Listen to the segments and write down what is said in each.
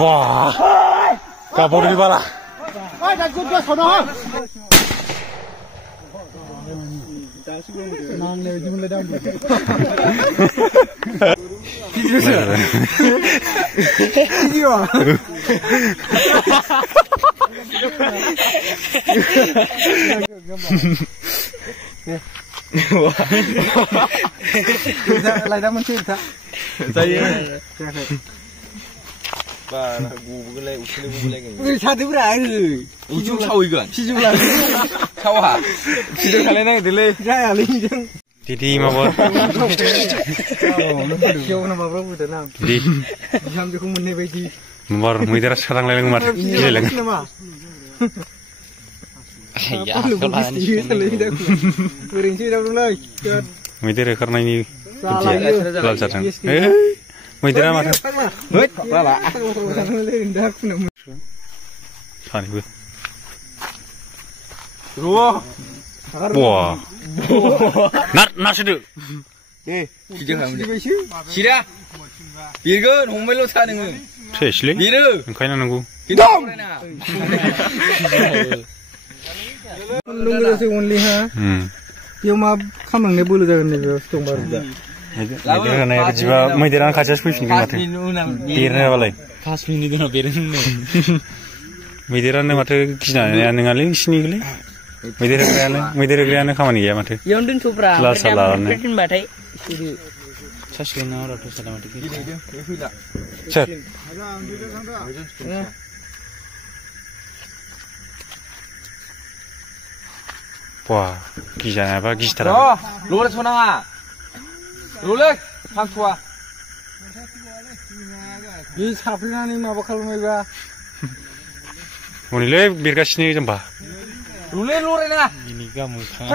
Wah, kabur di bala. Lại đang chơi ta. Và gù cái Người cha thứ ra rồi. 우주 차오 이건. 시주라. 차오하. 시주 갈래나 들래. 자야 리정. Didi mà bơ. Kêu nó bảo bro nào. Didi. Làm cho không mình này vậy gì. Mar muy deras sarang leleng mar. Leleng. Ya, kalau ada Bering sih dah mulai. Muy deras karena ini kerja lal sarang. Muy deras mar. Hei, apa? Dah aku nak. Hani bu. Wah. Wah. Nar sedu. 시작 하면 돼. 시작. 비건 홍멜로 사는 거. Sesli. 미르. Kainan nunggu. 기동. Nunggu sih only ha. Yang mah kamang ne bulu jangan ne stong baru dah. Muy deras na ya jiwa muy deras kaca spesial ni mate. Birne balai. 5 minut은 베르네. Muy deras ne mate kina ya ningali sini gule. Muy deras kaya kamani ya mate. Yondun supra. Kelas salah ne. Pretin batai. 사실은 나오라고 사람한테 Chat. Wah, kisahnya apa? Kisah 어, 롤렉 소나가. 롤렉 상투와. Ini sabrina ni mah bakal mereka. Mulai biar sini jempa. 롤렉 롤렉나. Iniga muka.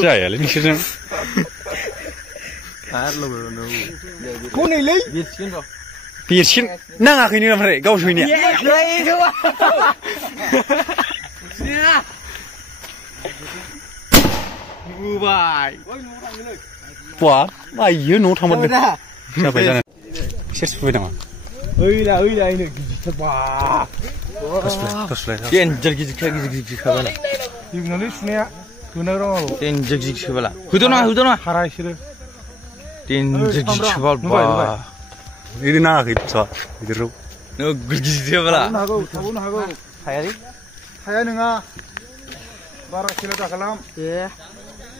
Saya ini sih. Kau ni leh? 미친 거. Biar nang aku ini namanya kau sini. 시나. 우바이. Wah, ayo nu tamat deh. Siapa jalan? Siapa jalan? Oi lah ini. Wah. Terus leh. 땐 저기 가봐라. Ibu nanti sini ya. Guna orang. 땐 저기 가봐라. 후도나. Harai sih. 땐 저기 가봐라. Ini nang aku itu, itu ru. 너 그기 가봐라. Sabun hago. 하야리? Saya nenga. Barak sila dah kalam. Ya.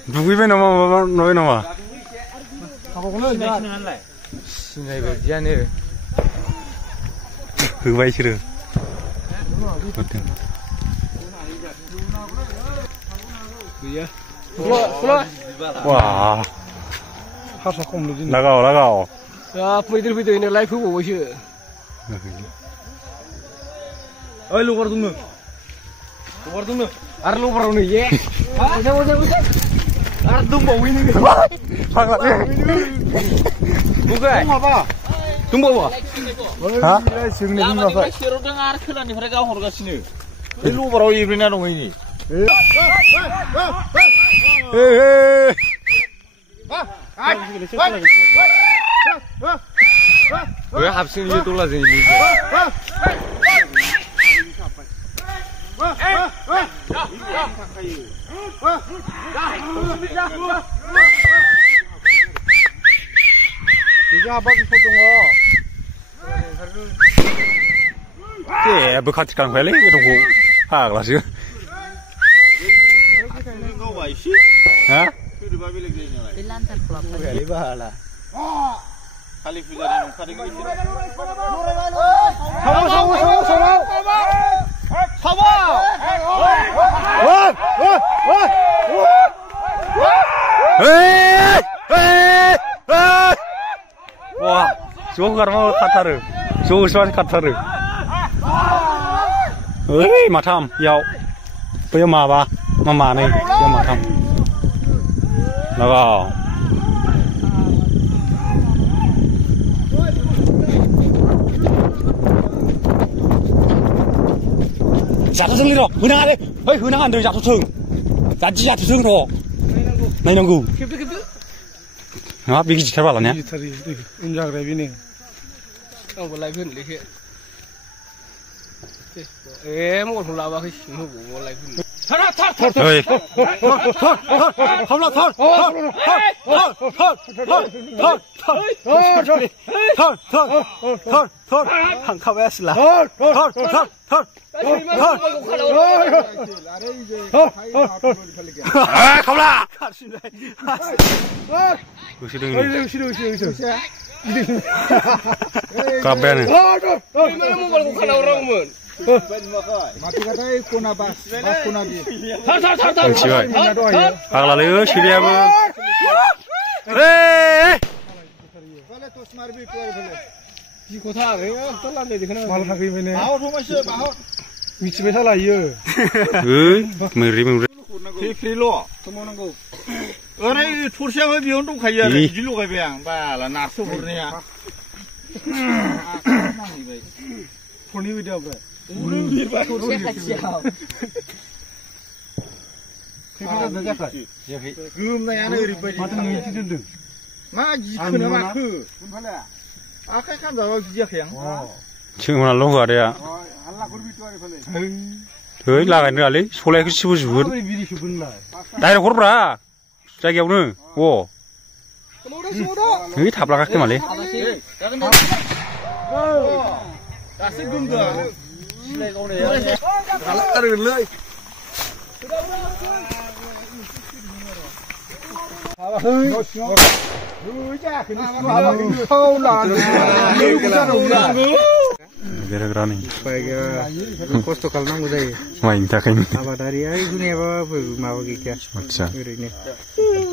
Bukui be nama, nama nama. Apa kau ni? 신나이 버지아네. Hubai sih. Wah, Harus aku mesti. lagau. Ya, putih ini live aku bos. 어이 루버 동네. Ar lu baru ni ye. Usah. Ar tumbo ini. Pangat. 누가? Apa? 동보 봐. Hah? Sini ni apa? Seru dengar kelan ni mereka horga sini. 일로 바로 이브리나 동이니. 왜 합승이 돌아다니니? Ini apa di foto ngah? Cái bữa khách càng phải lấy cái đồng hồ hàng là chứ. Hả? Dilantar pelak. Wah, jauh karena kataru, jauh soal kataru. Mà thăm, dạo, bây giờ mà này, bây giờ mà thăm, nó vào. Giả cho sừng đi rồi, hướng nào đi, hướng nào ăn được giả cho sừng. जाथि जाथोंथ' नायनांगौ हाब बे गिदिरथार बालानिया जाग्रा बेनो आंबो लाइफोन लेखे ए मबाइलखौ लाबोआखै सिङाव होबाव लाइफोन ओइ थांखाबाय आसला खावला गाब्बायानो मबाइलखौ खालामरांमोन माथोखाथाय खना बास खना बि मिथिबाय फाग्लालै सिरियाबो मिथिबाय थालायो मोरै फ्रिल' सोमावनांगौ ओरै थरसेयाबो बेयावनो दंखायो आरो बिदि लगायबाय आं बाला नारसो हरनाया फननि बायदि गोमनायानो ओरैबायदि माथो नों इदि दोनदों मा गिखोना माखो आखाइ खामजाबा गियाखै आं सोंहरनानैल' होआ आदाया है लागायनो रोङालै सलायखौ सिबोजोबगोन डाइरेक्ट हरब्रा जायगायावनो है थाबलागाखै खोमालै दासो गोमदों सिलाय गावनाया बेरायग्रानि खस्थ' खालामनांगौ जायो माइनि थाखायनो आबादारिया होनायाबा माबा गैखाया आदसा ओरैनो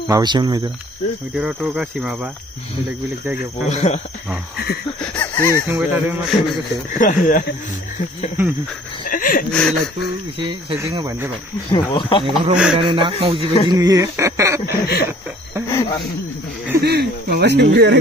माबैसेमोन मैदेराथ' गासै माबा बेलेग बेलेग जायगायाव दे सोंबाय थादों मा सोंनो गोसो लाइटखौ एसे साइदिं होबानो जाबाय मेगनफ्राव मोजाङानो ना मावजि बायदि नुयो माबा सोंबाय आरो